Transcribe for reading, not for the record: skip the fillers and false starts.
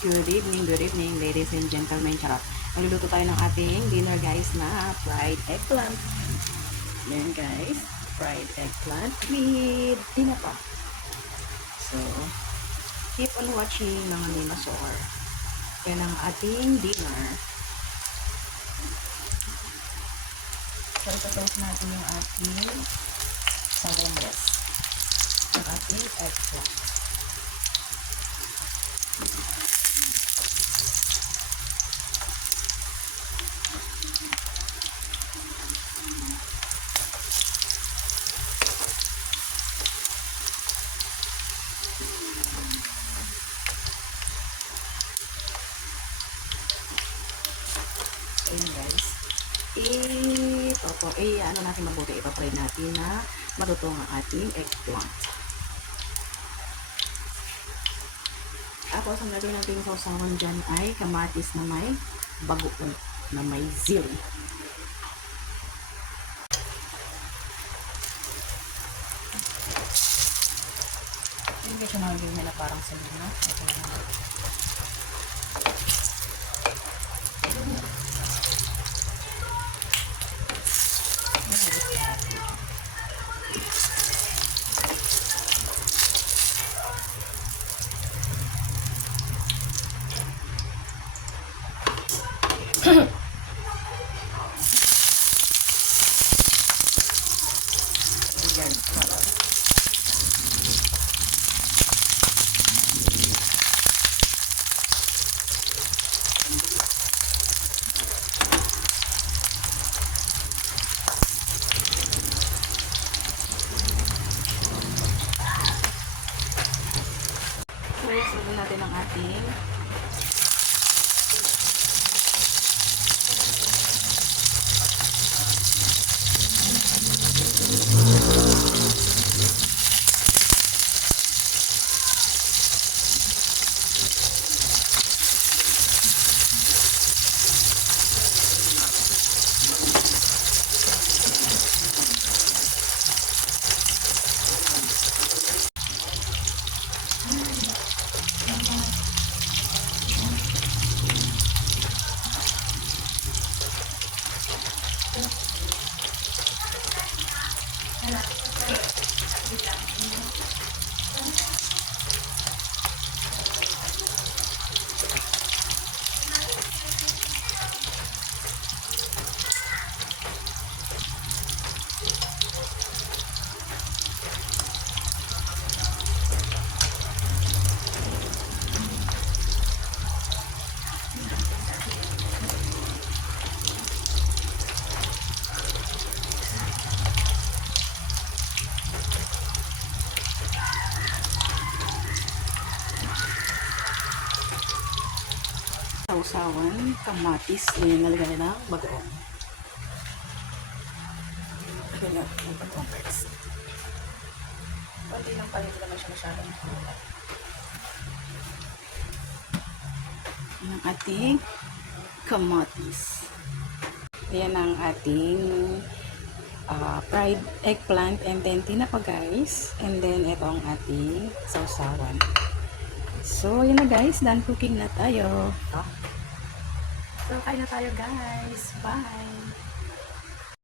good evening, ladies and gentlemen. Charot. Magluluto tayo ng ating dinner, guys, na fried eggplant. Yan, guys. Fried eggplant with tinapa. So, keep on watching mga Nimasor. Yan ang ating dinner. So, ito-toast natin yung ating salondes. Yung ating eggplant. Ayan, guys. Ano natin mabuti, ipapray natin na matuto ang ating eggplant. Tapos, ang gagawin natin sa usawan dyan ay kamatis na may bagoong, na may zil. Hindi ka siya magiging nila parang salina. Ito na. Sabi natin ang ating sausawan, kamatis, yan nalagay ng bagoong. Ito na, yung bagoong first. Kunti lang pala, hindi naman siya masyadong kulay. Yan ang ating kamatis. Yan ang ating fried eggplant and then tinapa, guys. And then ito ang ating sausawan. So, yun na, guys. Done cooking na tayo. So, kain na tayo, guys. Bye!